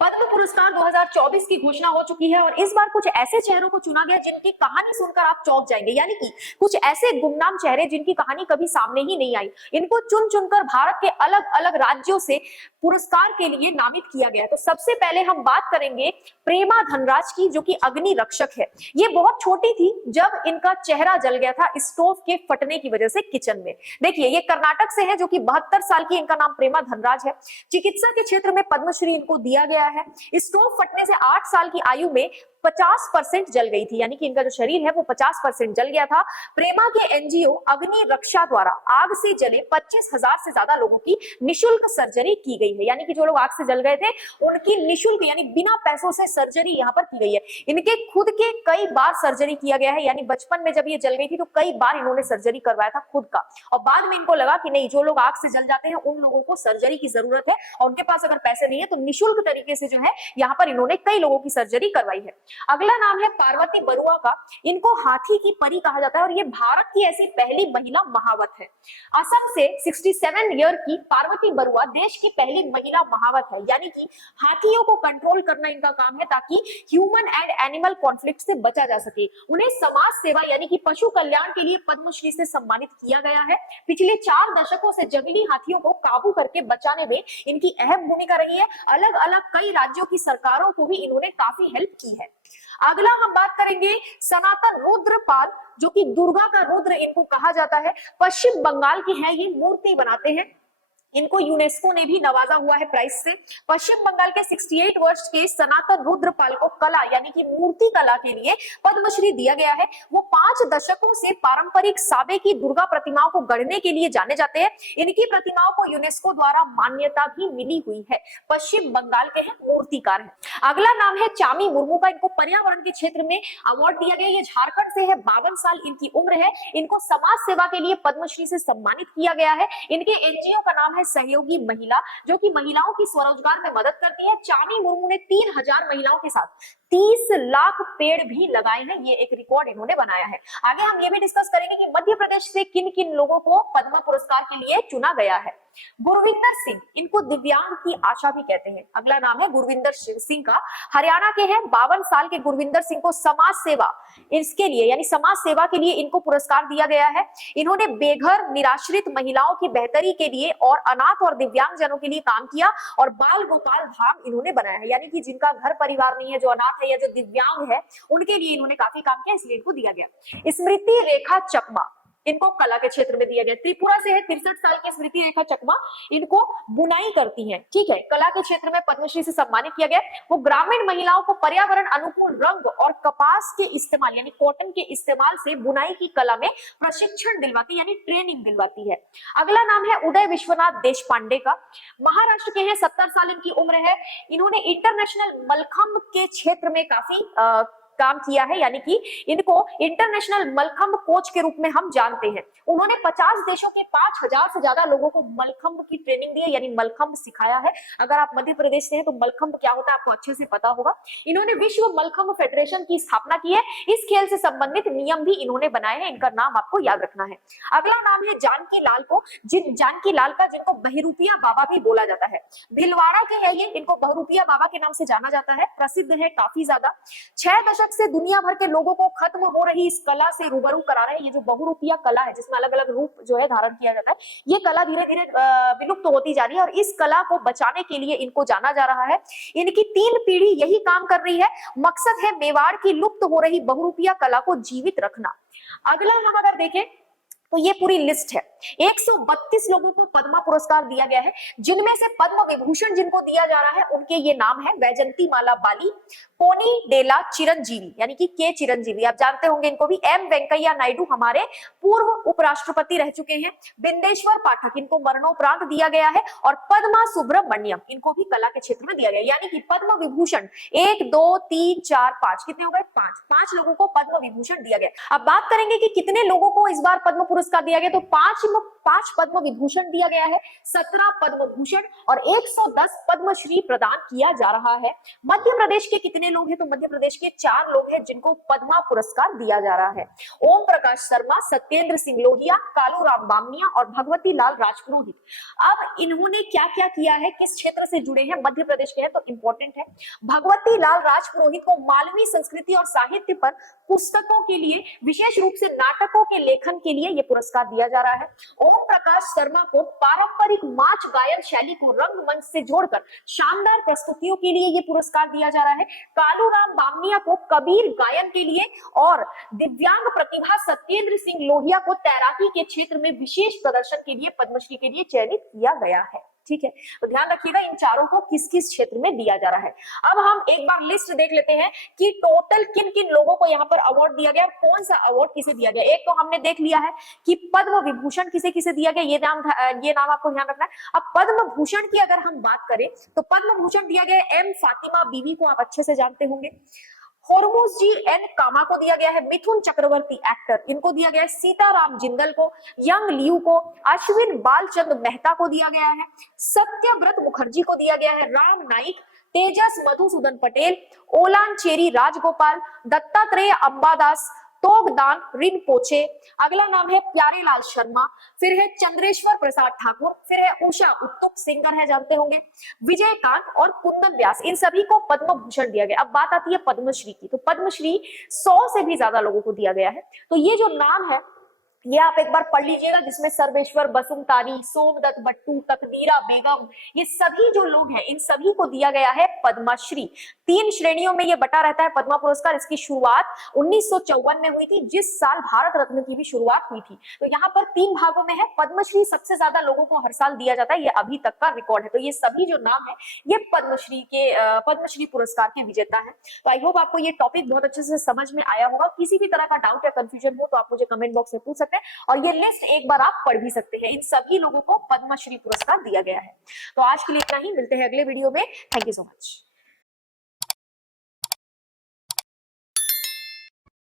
पद्म पुरस्कार 2024 की घोषणा हो चुकी है और इस बार कुछ ऐसे चेहरों को चुना गया जिनकी कहानी सुनकर आप चौंक जाएंगे, यानी कि कुछ ऐसे गुमनाम चेहरे जिनकी कहानी कभी सामने ही नहीं आई। इनको चुन चुनकर भारत के अलग अलग राज्यों से पुरस्कार के लिए नामित किया गया है। तो सबसे पहले हम बात करेंगे प्रेमा धनराज की, जो कि अग्नि रक्षक है। ये बहुत छोटी थी जब इनका चेहरा जल गया था स्टोव के फटने की वजह से किचन में। देखिए, ये कर्नाटक से है, जो कि 72 साल की इनका नाम प्रेमा धनराज है। चिकित्सा के क्षेत्र में पद्मश्री इनको दिया गया है। स्टोव फटने से 8 साल की आयु में 50% जल गई थी, यानी कि इनका जो शरीर है वो 50% जल गया था। प्रेमा के एनजीओ अग्नि रक्षा द्वारा आग से जले 25,000 से ज्यादा लोगों की निशुल्क सर्जरी की गई है, यानी कि जो लोग आग से जल गए थे उनकी निशुल्क यानी बिना पैसों से सर्जरी यहाँ पर की गई है। इनके खुद के कई बार सर्जरी किया गया है, यानी बचपन में जब ये जल गई थी तो कई बार इन्होंने सर्जरी करवाया था खुद का, और बाद में इनको लगा कि नहीं, जो लोग आग से जल जाते हैं उन लोगों को सर्जरी की जरूरत है और उनके पास अगर पैसे नहीं है तो निशुल्क तरीके से जो है यहाँ पर इन्होंने कई लोगों की सर्जरी करवाई है। अगला नाम है पार्वती बरुआ का। इनको हाथी की परी कहा जाता है और ये भारत की ऐसी पहली महिला महावत है। असम से 67 ईयर की पार्वती बरुआ देश की पहली महिला महावत है, यानी कि हाथियों को कंट्रोल करना इनका काम है ताकि ह्यूमन एंड एनिमल कॉन्फ्लिक्ट से बचा जा सके। उन्हें समाज सेवा यानी कि पशु कल्याण के लिए पद्मश्री से सम्मानित किया गया है। पिछले 4 दशकों से जंगली हाथियों को काबू करके बचाने में इनकी अहम भूमिका रही है। अलग अलग कई राज्यों की सरकारों को भी इन्होंने काफी हेल्प की है। अगला हम बात करेंगे सनातन रुद्रपाल, जो कि दुर्गा का रुद्र इनको कहा जाता है। पश्चिम बंगाल की है, ये मूर्ति बनाते हैं। इनको यूनेस्को ने भी नवाजा हुआ है प्राइज से। पश्चिम बंगाल के 68 वर्ष के सनातन रुद्रपाल को कला यानी कि मूर्ति कला के लिए पद्मश्री दिया गया है। वो 5 दशकों से पारंपरिक साबे की दुर्गा प्रतिमाओं को गढ़ने के लिए जाने जाते हैं। इनकी प्रतिमाओं को यूनेस्को द्वारा मान्यता भी मिली हुई है। पश्चिम बंगाल के हैं, मूर्तिकार हैं। अगला नाम है चामी मुर्मू का। इनको पर्यावरण के क्षेत्र में अवार्ड दिया गया। ये झारखंड से है, 52 साल इनकी उम्र है। इनको समाज सेवा के लिए पद्मश्री से सम्मानित किया गया है। इनके एनजीओ का नाम है सहयोगी महिला, जो कि महिलाओं की स्वरोजगार में मदद करती है। चामी मुर्मू ने 3000 महिलाओं के साथ 30 लाख पेड़ भी लगाए हैं। ये एक रिकॉर्ड इन्होंने बनाया है। आगे हम ये भी डिस्कस करेंगे कि मध्य प्रदेश से किन किन लोगों को पद्म पुरस्कार के लिए चुना गया है। गुरविंदर सिंह, इनको दिव्यांग की आशा भी कहते हैं। अगला नाम है गुरविंदर सिंह का। हरियाणा के हैं, 52 साल के गुरविंदर सिंह को समाज सेवा इसके लिए यानी समाज सेवा के लिए इनको पुरस्कार दिया गया है। इन्होंने बेघर निराश्रित महिलाओं की बेहतरी के लिए और अनाथ और दिव्यांग जनों के लिए काम किया और बाल गोपाल धाम इन्होंने बनाया है, यानी कि जिनका घर परिवार नहीं है, जो अनाथ है या जो दिव्यांग है, उनके लिए इन्होंने काफी काम किया, इसलिए इनको दिया गया। स्मृति रेखा चकमा, इनको कला के क्षेत्र में दिया गया। त्रिपुरा से है, 63 साल की स्मृति रेखा चकमा। इनको बुनाई करती हैं, ठीक है, कला के क्षेत्र में पद्मश्री से सम्मानित किया गया। वो ग्रामीण महिलाओं को पर्यावरण अनुकूल रंग और कपास के इस्तेमाल यानी कॉटन के इस्तेमाल से बुनाई की कला में प्रशिक्षण दिलवाती यानी ट्रेनिंग दिलवाती है। अगला नाम है उदय विश्वनाथ देशपांडे का। महाराष्ट्र के हैं, 70 साल इनकी उम्र है। इन्होंने इंटरनेशनल मलखंब के क्षेत्र में काफी काम किया है, यानी कि इनको इंटरनेशनल मलखंब कोच के रूप में हम जानते हैं। उन्होंने 50 देशों के 5000 से ज्यादा लोगों को मलखंब की ट्रेनिंग दी है, यानी मलखंब सिखाया है। अगर आप मध्य प्रदेश से हैं तो मलखंब क्या होता है आपको अच्छे से पता होगा। इन्होंने विश्व मलखंब फेडरेशन की स्थापना की है। इस खेल से संबंधित नियम भी इन्होंने बनाए हैं। इनका नाम आपको याद रखना है। अगला नाम है जानकी लाल को, जानकी लाल का, जिनको बहरूपिया बाबा भी बोला जाता है। भिलवाड़ा के है ये, इनको बहरूपिया बाबा के नाम से जाना जाता है। प्रसिद्ध है काफी ज्यादा। 6 दशक से दुनिया भर के लोगों को खत्म हो रही इस कला से रूबरू करा रहे हैं। ये जो बहुरूपिया कला है, जिसमें अलग अलग रूप जो है धारण किया जाता है, ये कला धीरे धीरे विलुप्त होती जा रही है और इस कला को बचाने के लिए इनको जाना जा रहा है। इनकी 3 पीढ़ी यही काम कर रही है। मकसद है मेवाड़ की लुप्त हो रही बहुरूपिया कला को जीवित रखना। अगला हम अगर देखें तो ये पूरी लिस्ट है। 132 लोगों को पद्म पुरस्कार दिया गया है, जिनमें से पद्म विभूषण जिनको दिया जा रहा है उनके ये नाम है वैजंती माला बाली, पोनी डेला चिरंजीवी यानी कि के चिरंजीवी, आप जानते होंगे इनको भी। एम वेंकैया नायडू हमारे पूर्व उपराष्ट्रपति रह चुके हैं। बिंदेश्वर पाठक, इनको मरणोपरांत दिया गया है। और पद्मा सुब्रमण्यम, इनको भी कला के क्षेत्र में दिया गया, यानी कि पद्म विभूषण 1 2 3 4 5 कितने हो गए? 5 लोगों को पद्म विभूषण दिया गया। अब बात करेंगे कि कितने लोगों को इस बार पद्म पुरस्कार दिया गया, तो पांच पद्म विभूषण दिया गया है, 17 पद्म भूषण और 110 पद्मश्री प्रदान किया जा रहा है। मध्य प्रदेश के कितने लोग हैं? तो मध्य प्रदेश के 4 लोग हैं जिनको पद्मा पुरस्कार दिया जा रहा है। ओम प्रकाश शर्मा, सत्येंद्र सिंह लोहिया, कालूराम बामनिया और भगवती लाल राजपुरोहित। अब इन्होंने क्या क्या किया है, किस क्षेत्र से जुड़े हैं, मध्य प्रदेश के हैं तो इंपॉर्टेंट है। भगवती लाल राजपुरोहित को मालवी संस्कृति और साहित्य पर पुस्तकों के लिए, विशेष रूप से नाटकों के लेखन के लिए यह पुरस्कार दिया जा रहा है। ओम प्रकाश शर्मा को पारंपरिक माच गायन शैली को रंगमंच से जोड़कर शानदार प्रस्तुतियों के लिए यह पुरस्कार दिया जा रहा है। कालूराम बामनिया को कबीर गायन के लिए और दिव्यांग प्रतिभा सत्येंद्र सिंह लोहिया को तैराकी के क्षेत्र में विशेष प्रदर्शन के लिए पद्मश्री के लिए चयनित किया गया है। ठीक है, तो ध्यान रखिएगा इन चारों को किस किस क्षेत्र में दिया जा रहा है। अब हम एक बार लिस्ट देख लेते हैं कि टोटल किन किन लोगों को यहाँ पर अवार्ड दिया गया, कौन सा अवार्ड किसे दिया गया। एक तो हमने देख लिया है कि पद्म विभूषण किसे किसे दिया गया, ये नाम आपको ध्यान रखना है। अब पद्म भूषण की अगर हम बात करें तो पद्म भूषण दिया गया एम फातिमा बीवी को, आप अच्छे से जानते होंगे। होरमुज जी एन कामा को दिया गया है। मिथुन चक्रवर्ती एक्टर, इनको दिया गया है। सीताराम जिंदल को, यंग लियू को, अश्विन बालचंद मेहता को दिया गया है। सत्यव्रत मुखर्जी को दिया गया है। राम नाइक, तेजस मधुसूदन पटेल, ओलान चेरी राजगोपाल, दत्तात्रेय अंबादास, तोगदान रिनपोचे। अगला नाम है प्यारेलाल शर्मा, फिर है चंद्रेश्वर प्रसाद ठाकुर, फिर है उषा उत्तुप, सिंगर है जानते होंगे, विजयकांत और कुंदन व्यास। इन सभी को पद्म भूषण दिया गया। अब बात आती है पद्मश्री की, तो पद्मश्री 100 से भी ज्यादा लोगों को दिया गया है। तो ये जो नाम है ये आप एक बार पढ़ लीजिएगा, जिसमें सर्वेश्वर बसुमतारी, सोमदत्त भट्टू, तकदीरा बेगम, ये सभी जो लोग हैं इन सभी को दिया गया है पद्मश्री। 3 श्रेणियों में ये बटा रहता है पद्मा पुरस्कार। इसकी शुरुआत 1954 में हुई थी, जिस साल भारत रत्न की भी शुरुआत हुई थी। तो यहाँ पर 3 भागों में है। पद्मश्री सबसे ज्यादा लोगों को हर साल दिया जाता है, ये अभी तक का रिकॉर्ड है। तो ये सभी जो नाम है ये पद्मश्री पुरस्कार के विजेता है। तो आई होप आपको ये टॉपिक बहुत अच्छे से समझ में आया होगा। किसी भी तरह का डाउट या कंफ्यूजन हो तो आप मुझे कमेंट बॉक्स में पूछ सकते हैं, और ये लिस्ट एक बार आप पढ़ भी सकते हैं। इन सभी लोगों को पद्मश्री पुरस्कार दिया गया है। तो आज के लिए इतना ही, मिलते हैं अगले वीडियो में। Thank you so much.